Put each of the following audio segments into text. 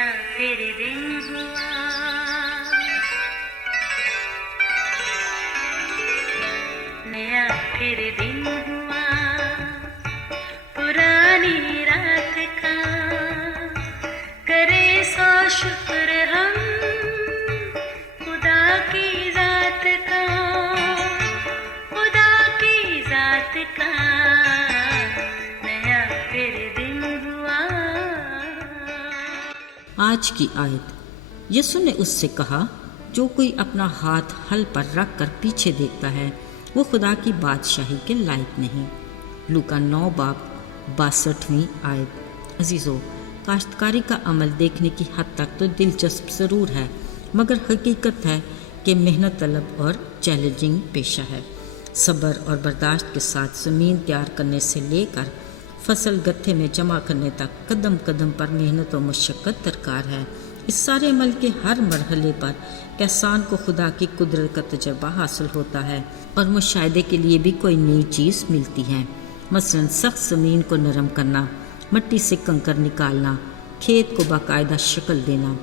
नया फिर दिन हुआ, नया फिर दिन हुआ, पुरानी रात का करे सो शुक्र हम खुदा की जात का, खुदा की जात का नया फिर दिन हुआ। आज की आयत। यीशु ने उससे कहा, जो कोई अपना हाथ हल पर रख कर पीछे देखता है वो खुदा की बादशाही के लायक नहीं। लूका 9 बाब 62वीं आयत। अजीज़ों, काश्तकारी का अमल देखने की हद तक तो दिलचस्प ज़रूर है, मगर हकीकत है कि मेहनत तलब और चैलेंजिंग पेशा है। सब्र और बर्दाश्त के साथ ज़मीन तैयार करने से लेकर फसल गत्थे में जमा करने तक कदम कदम पर मेहनत और मशक्क़त दरकार है। इस सारे अमल के हर मरहले पर किसान को खुदा की कुदरत का तजर्बा हासिल होता है और मुशाहिदे के लिए भी कोई नई चीज़ मिलती है। मसलन सख्त ज़मीन को नरम करना, मिट्टी से कंकर निकालना, खेत को बाकायदा शक्ल देना,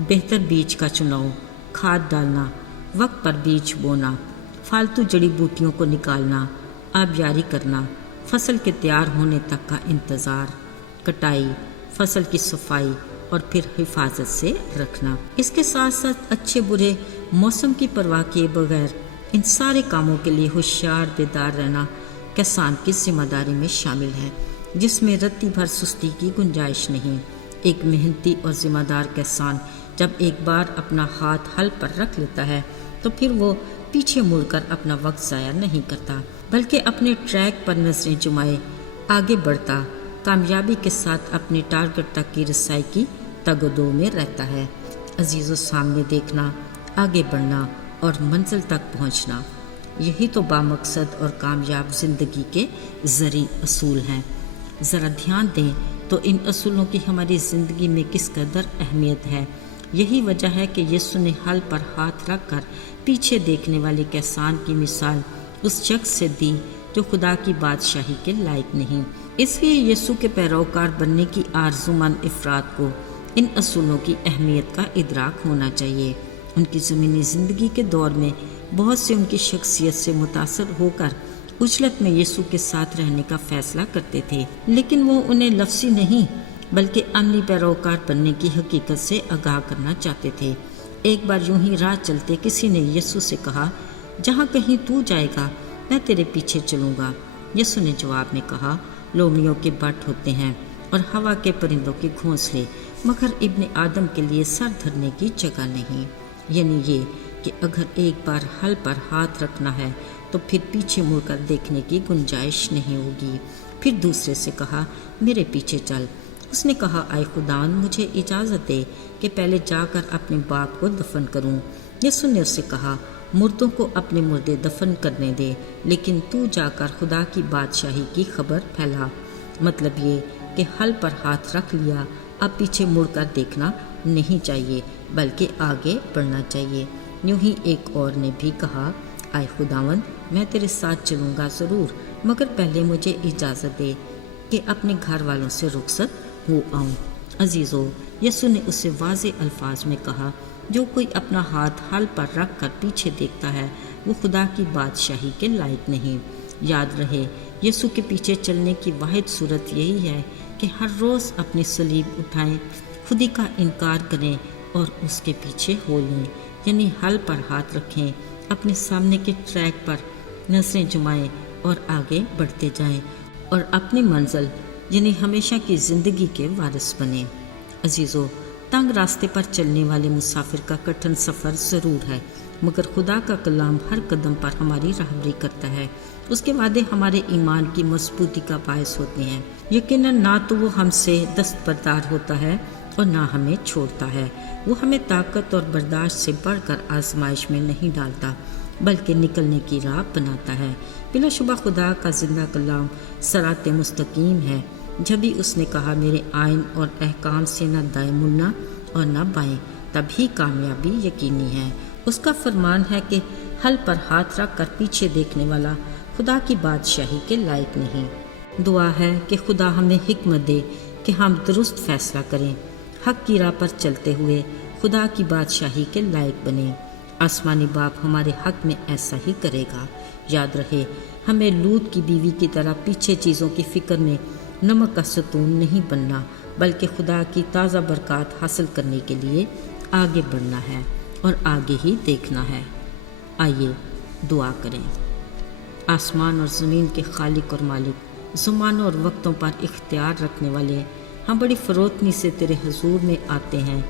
बेहतर बीज का चुनाव, खाद डालना, वक्त पर बीज बोना, फालतू जड़ी बूटियों को निकालना, आबियारी करना, फसल के तैयार होने तक का इंतज़ार, कटाई, फसल की सफाई और फिर हिफाजत से रखना। इसके साथ साथ अच्छे बुरे मौसम की परवाह किए बगैर इन सारे कामों के लिए होशियार बेदार रहना किसान की जिम्मेदारी में शामिल है, जिसमें रत्ती भर सुस्ती की गुंजाइश नहीं। एक मेहनती और जिम्मेदार किसान जब एक बार अपना हाथ हल पर रख लेता है तो फिर वो पीछे मुड़कर अपना वक्त ज़ाया नहीं करता, बल्कि अपने ट्रैक पर नजरें जुमाए आगे बढ़ता, कामयाबी के साथ अपने टारगेट तक की रसाई की तगदो में रहता है। अजीज़ों, सामने देखना, आगे बढ़ना और मंजिल तक पहुंचना, यही तो बामकसद और कामयाब ज़िंदगी के ज़रूरी असूल हैं। ज़रा ध्यान दें तो इन असूलों की हमारी ज़िंदगी में किस कदर अहमियत है। यही वजह है कि यीशु ने हल पर हाथ रख कर पीछे देखने वाले किसान की मिसाल उस शख्स से दी जो खुदा की बादशाही के लायक नहीं। इसलिए यीशु के पैरोकार बनने की आरज़ूमंद अफराद को इन असूलों की अहमियत का इदराक होना चाहिए। उनकी ज़मीनी ज़िंदगी के दौर में बहुत से उनकी शख्सियत से मुतासर होकर उजलत में यीशु के साथ रहने का फैसला करते थे, लेकिन वो उन्हें लफ्ज़ी नहीं बल्कि अमली पैरोकार बनने की हकीकत से आगाह करना चाहते थे। एक बार यूं ही राह चलते किसी ने यीशु से कहा, जहाँ कहीं तू जाएगा मैं तेरे पीछे चलूँगा। यीशु ने जवाब में कहा, लोमड़ियों के बट होते हैं और हवा के परिंदों के घोंसले, मगर इब्ने आदम के लिए सर धरने की जगह नहीं। यानी ये कि अगर एक बार हल पर हाथ रखना है तो फिर पीछे मुड़कर देखने की गुंजाइश नहीं होगी। फिर दूसरे से कहा, मेरे पीछे चल। उसने कहा, आए खुदान, मुझे इजाज़त दे कि पहले जाकर अपने बाप को दफन करूं। यीशु ने उससे कहा, मुर्दों को अपने मुर्दे दफन करने दे, लेकिन तू जाकर खुदा की बादशाही की खबर फैला। मतलब ये कि हल पर हाथ रख लिया, अब पीछे मुड़कर देखना नहीं चाहिए बल्कि आगे बढ़ना चाहिए। यूं ही एक और ने भी कहा, आए खुदावंद, मैं तेरे साथ चलूँगा ज़रूर, मगर पहले मुझे इजाज़त दे कि अपने घर वालों से रुखसत हो आऊँ। अजीज़ों, यीशु ने उससे वाज़े अल्फाज में कहा, जो कोई अपना हाथ हल पर रख कर पीछे देखता है वो खुदा की बादशाही के लायक नहीं। याद रहे, यीशु के पीछे चलने की वाहिद सूरत यही है कि हर रोज़ अपनी सलीब उठाएं, खुदी का इनकार करें और उसके पीछे हो लें। यानी हल पर हाथ रखें, अपने सामने के ट्रैक पर नज़रें जुमाएं और आगे बढ़ते जाएं और अपनी मंजिल यानी हमेशा की ज़िंदगी के वारिस बने। अजीज़ों, तंग रास्ते पर चलने वाले मुसाफिर का कठिन सफ़र ज़रूर है, मगर खुदा का कलाम हर कदम पर हमारी रहबरी करता है। उसके वादे हमारे ईमान की मजबूती का बायस होते हैं। यकीनन ना तो वो हमसे दस्तबरदार होता है और ना हमें छोड़ता है। वो हमें ताकत और बर्दाश्त से बढ़कर आजमाइश में नहीं डालता, बल्कि निकलने की राह बनाता है। बिलाशुबा खुदा का जिंदा कलाम सरात मुस्तकीम है। जब भी उसने कहा, मेरे आइन और अहकाम से न दाएं मुड़ना और न बाएं, तभी कामयाबी यकीनी है। उसका फरमान है कि हल पर हाथ रख कर पीछे देखने वाला खुदा की बादशाही के लायक नहीं। दुआ है कि खुदा हमें हिकमत दे कि हम दुरुस्त फैसला करें, حق کی راہ پر چلتے ہوئے خدا کی بادشاہی کے لائق بنے۔ آسمانی باپ ہمارے حق میں ایسا ہی کرے گا۔ یاد رہے، ہمیں لوط کی بیوی کی طرح پیچھے چیزوں کی فکر میں نمک کا ستون نہیں بننا، بلکہ خدا کی تازہ برکات حاصل کرنے کے لیے آگے بڑھنا ہے اور آگے ہی دیکھنا ہے۔ آئیے دعا کریں۔ آسمان اور زمین کے خالق اور مالک، زمانوں اور وقتوں پر اختیار رکھنے والے، ہم بڑی فروتنی سے تیرے حضور میں آتے ہیں۔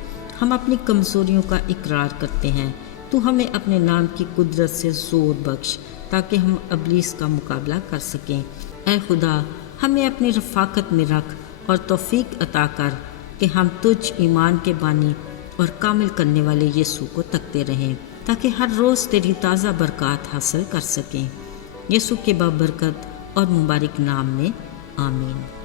ہم اپنی کمزوریوں کا اقرار کرتے ہیں۔ تو ہمیں اپنے نام کی قدرت سے زور بخش تاکہ ہم ابلیس کا مقابلہ کر سکیں۔ اے خدا، ہمیں اپنی رفاقت میں رکھ اور توفیق عطا کر کہ ہم تجھ ایمان کے بانی اور کامل کرنے والے یسوع کو تکتے رہیں، تاکہ ہر روز تیری تازہ برکات حاصل کر سکیں۔ یسوع کے بابرکت اور مبارک نام میں آمین۔